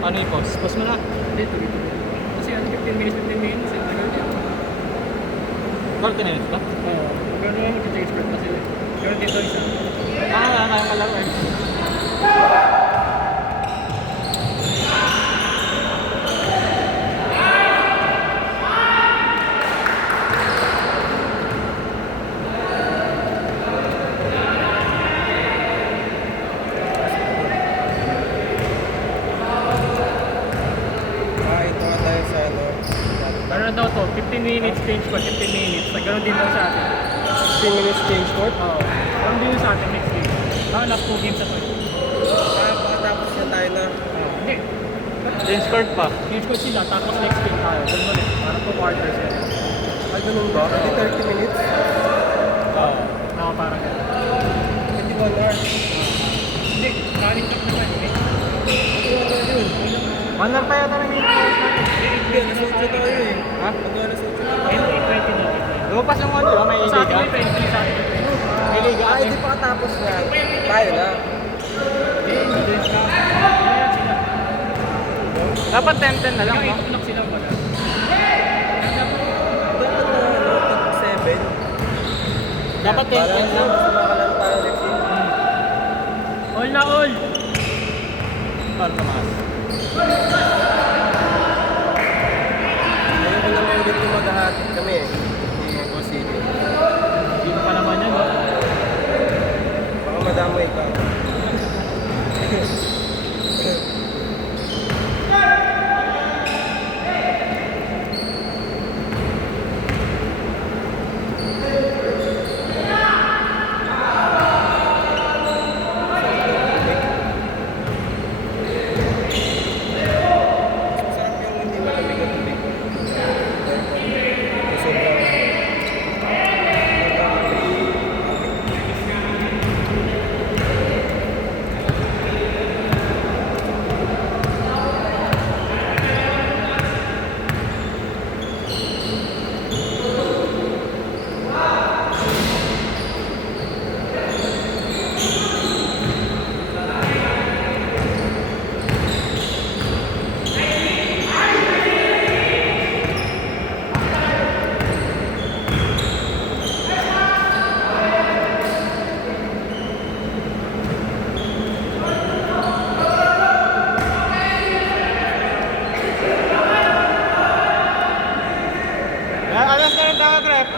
Ano yung pause? Pause mo na. Hindi, tuloy-tuloy. Kasi 15 minutes, 15 minutes. Ang tagal niya. 40 minutes ba? Oo. Pero naman mag-change spread pa sila. Pero dito isa. Kaya kalaro eh. Ito nga tayo sa ano. Ano na daw to? 15 minutes change pa, 15 minutes. Nagkaroon din daw sa atin. 15 minutes change court. Oo. Nagkaroon din sa atin next game. Last 2 games na to. Pakatapos na tayo na. Hindi. Change court pa. Change ko sila, tapos next game tayo. Ganun ulit. Parang 2 quarters yan. Ay, ganun ba? Hindi 30 minutes? Oo. Oo, parang ganun. 21 hours. Hindi, running top naman. Eh. 21 hours yun. 1 hour pa yata ng minutes natin. Hindi, alas 8 tayo eh. Ha? Mag-alas 8 tayo. 20 na. Lupas lang mo, di ba? May Sa atin iliga. may 20, sa atin may 20. May iliga. Ay, di pakatapos na. Tayo na. Hindi din sila. Kaya sila. Dapat 10-10 na lang, Yung no? 8 o'clock sila pala. Dapat na ano, tag 7. Dapat 10-10 Para lang. sumakalaro tayo next week. All na all! Para tumaas. Ngayon ko naman ulit yung maghahatid kami eh. Hindi ko sige. Sino pa naman yan, no? Baka madamo ikaw. Sarap yung hindi malamig ang tubig. Sobrang Alas na yung tanga, Grep.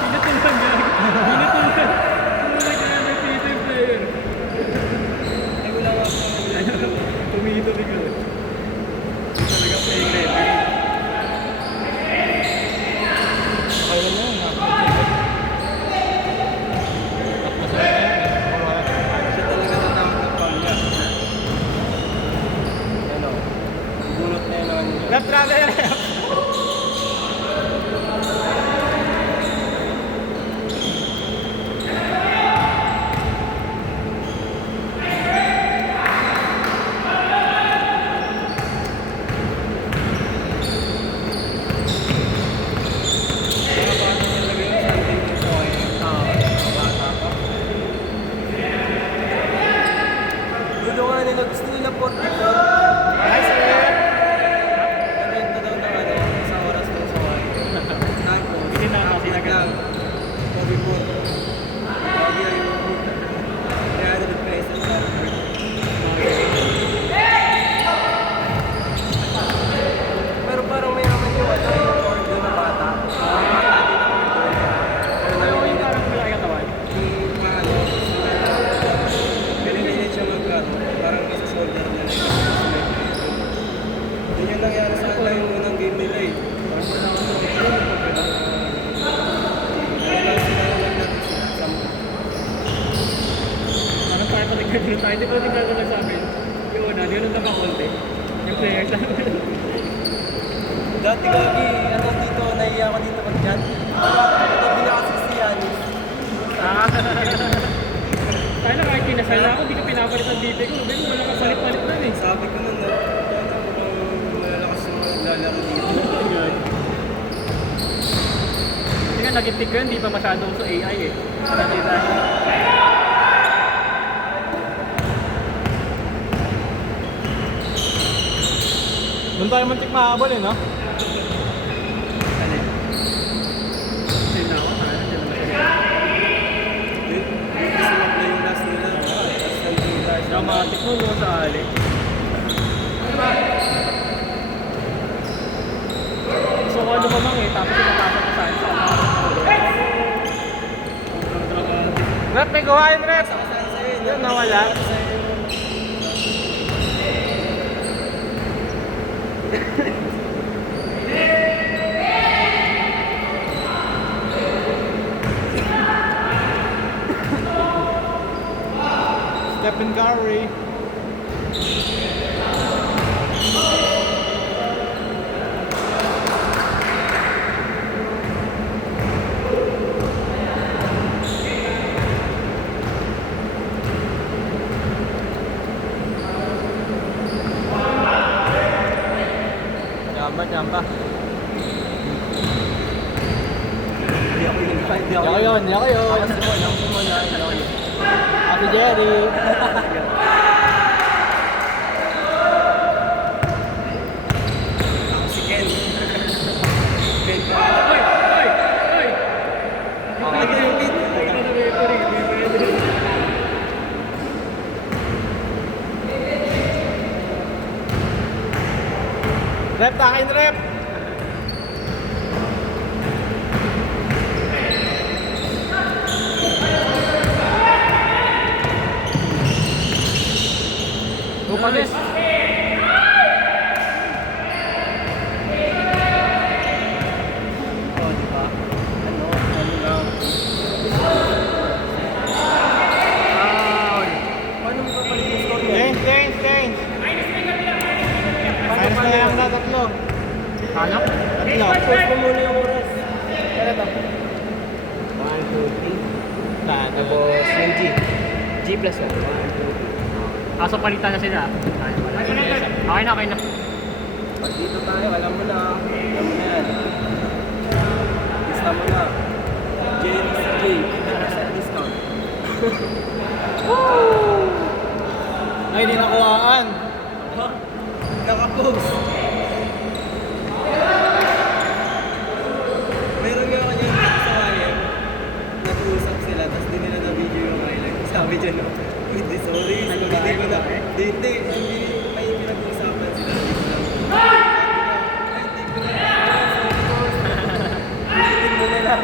Pinatulan niya. Pinatulan. Tumulay ka na may Peter player. ay wala nga ako. Tumito din yun. Talaga playing referee. Okay lang yun. Siya talaga natawag ng pamilya. Ano? Gulot na yun naman niya. Left runner. Dulo nga nila, gusto nila 44. Nice, Grep. Ganito daw ng ano, sa oras ng saway. Tapos, Hindi na kasi kapit agad. lang. 44. Lagi ay 300 pesos lang. Pero parang may naman yung ano, yung order na bata. Bata din ang order. Pero Ano naman yung parang malaki katawan? yung ano, ganun siya magkano. Parang isa soldier na lang. Yun yung nangyari sa kanila yung unang game nila eh. Ano lang sila Parang tayo pa nagkagano tayo. Di ba nagkagano lang sa amin? Yung una, di yun ang nakakonti. Yung players lang. Dati gagi, ano dito, nahiya ako dito pag dyan. Tabi na kasi si Yanis. Tayo na kahit kinasal na ako, di ka pinapalit ang dito ko. Pero wala ka palit-palit na eh. Sabi ko nun, malalakas yung mga naglalaro dito. niya, nag-pick ko yun, di pa masyado uso AI eh. Nakita niyo. Doon tayo muntik mahabol eh, no? Ano eh? Hindi na ako, parang hindi naman siya. Sunod na yung last nila. Tapos nandun tayo sa Dramatic mo no sa Ali. So kung ano mamang eh, tapos pinapasok ko sa akin sa sobrang dramatic. Rep, may gawain, Rep! Yun, nawala. Stephen Curry. Jamba. Hindi ako yun. Hindi Hindi ako yun, hindi ako yun. Ako sumula, hindi ako yun. Ako Jerry. Ako si Ken. Ken ko. Hoy! Hoy! Hoy! Pwede yung pin. Rep, takin, Rep! Upalis! Oh, di ba? Ano lang. Paano mo papalit yung score mo? Change! Minus na lang na tatlo. Ano? Tatlo. Choice mo muna yung oras. Kaya to? 1, 2, 3. Tapos yung G. G plus 1. 1, 2, 3. Kaso palitan na sila. Okay na. Pag dito tayo, alam mo na. Alam mo na yan. Lista mo na. James J. 10% discount. ay, di nakuhaan. Nakapost. Meron nga ako dyan sa YM. Nag-uusap sila, tapos di nila na-video yung highlight. Sabi dyan, no, hindi, sorry. Hindi ko na. Hindi. May pinag-uusapan sila. Hindi ko na. Hindi ko na. Hindi mo na lang.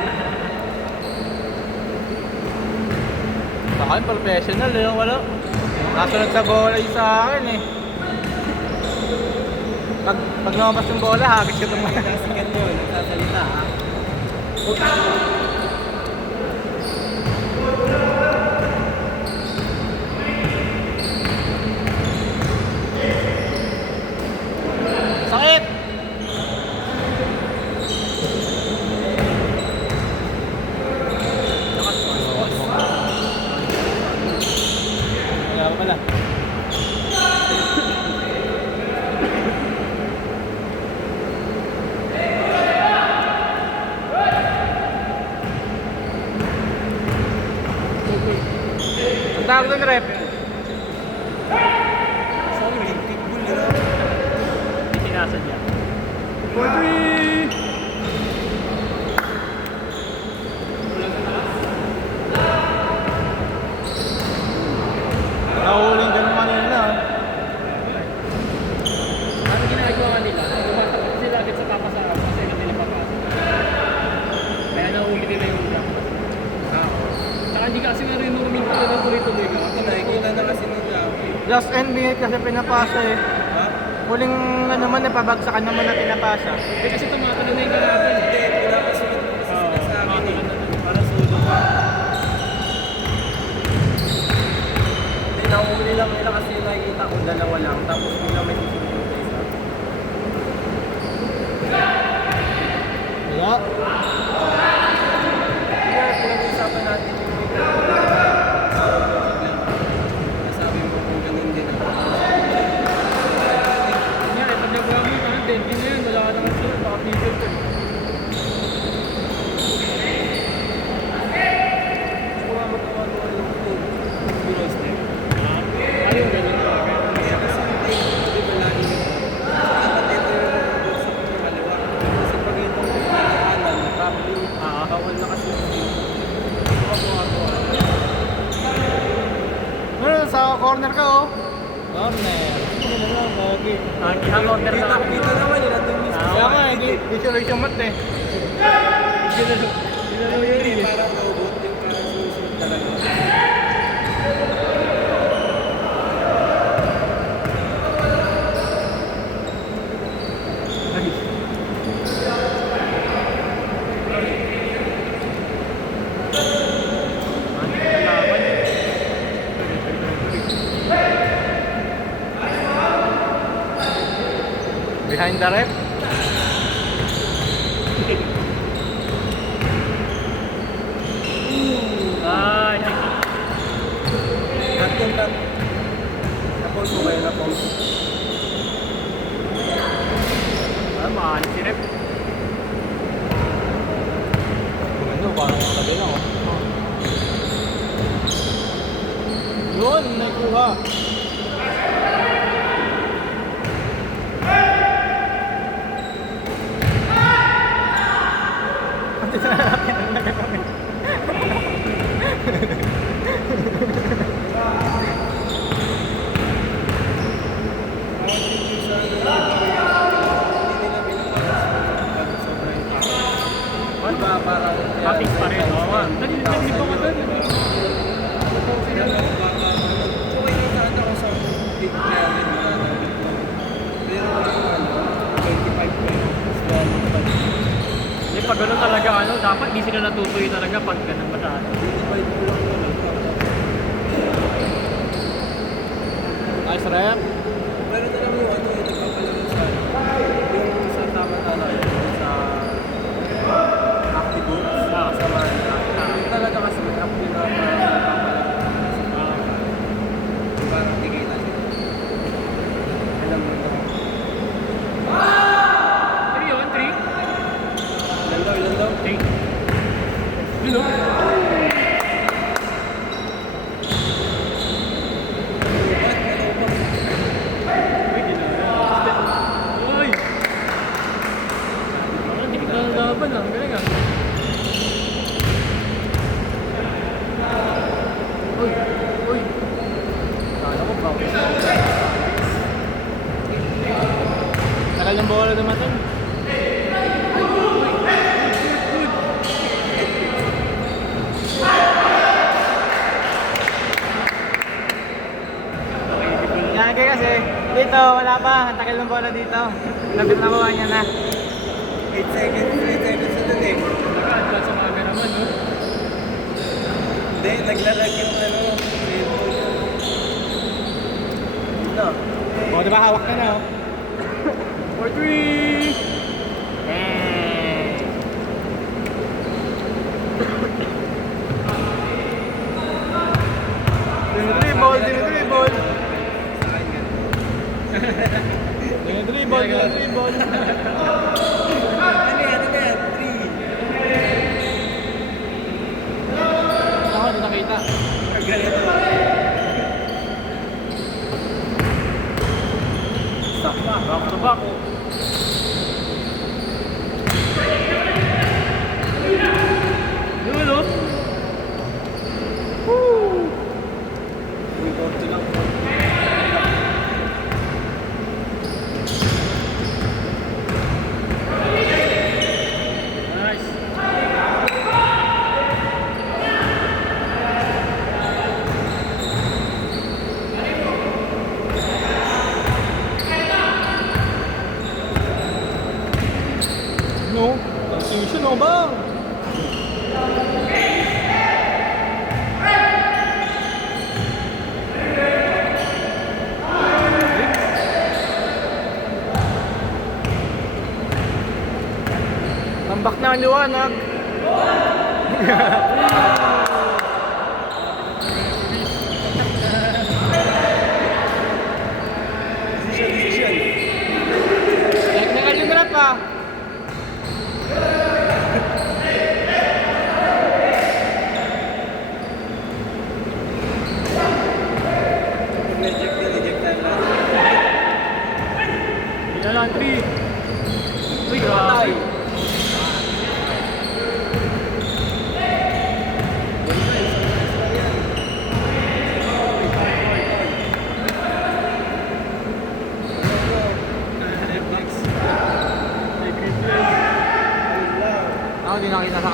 Sa akin, professional eh. Wala. Nasunod sa bola yung sa akin eh. Pag lumabas yung bola, hagis ka naman. Nasikat yun, nagsasalita ha. Sakit! Wala pa pala. Ang tawag doon, Rep? Sorry, kickball yun ha. Hindi sinasadya. Nahuling ka naman nila. Ano ginagawa kanila? Tumatakot sila agad sa papasahan kasi hindi nila papasok. Kaya nahuli nila yung block. Saka hindi kasi nga rin huminto na ng tuloy-tuloy ka. Ako nakikita na kasi nila. Last end minute kasi pinapasa eh. Ha? Huling ano naman, napabagsakan naman na pinapasa. Eh kasi tumatalo na yung kalaban eh. Hindi, pinapasunod ko kasi sila sa akin eh. Para sulo ka. Hindi, nahuli lang nila kasi nakikita ko dalawa lang. Tapos bigla may susunod yung isa. Wala. Kaya pinag-uusapan natin yung nasabi mo kung ganun din ako. Kanya, pag nagawa mo, parang 10 na yun. Wala ka naman sila. Baka tigil ka. corner ka oh. Corner. Ano lang, lagi. Ang order na kami. Kita naman nila doon mismo. Kaya nga, hindi siya rin mat eh. Ginalo yun eh. Parang robot yung parang susunod talaga. Behind the rep. Ay, Cut yung cut. Napon mo kayo, napon. maalis si Rep. Ano, parang ang tabi lang oh. Yun, nakuha. Matik pa rin. Oo nga. Nagilip pa ka doon. Hindi, pag gano'n talaga, dapat di sila natutuloy talaga pag gano'n masyado. Nice rep. Pero talaga yung yung nagpapalaro yung sa tama-tama sa active boots, sa Manila. Yung talaga kasi active na parang tigay na siya. Alam mo ito. 3 yun, 3. Ilan daw? 3. Yun o. Uy! Parang dikit na laban ah. Galing ah. Uy! Uy! Kala ko ba? Tagal ng bola dumating. Yan kasi dito wala pa, ang tagal ng bola dito. Nakuha niya na. 8 seconds na dun eh. Naka-advance sa mga naman no? Hindi, naglalag yung No. O, diba hawak ka na oh. 4-3! Dribble. Sa akin ganun. Dribble. Ano yan? 3. Ako, hindi nakita. Ganito. Stop na, back to back. Yun o. Uy, korto lang. Nice. No, transition o bang? Tambak na ang liwanag. Decision. Technical yung rap ah. Eject tayo lahat. Hindi lang 3. Uy, grabe.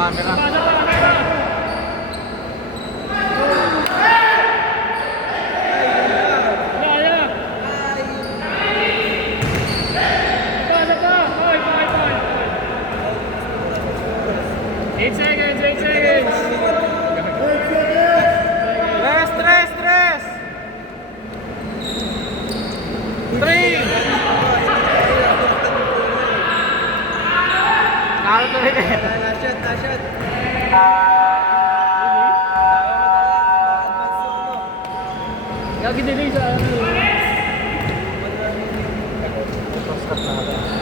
camera. Pasa pa. Wala. Pasa pa. Hoy. 8 seconds. Tres. 3. Nalo tuloy eh. Last shot. Gagi delay sa ano. Stop natin.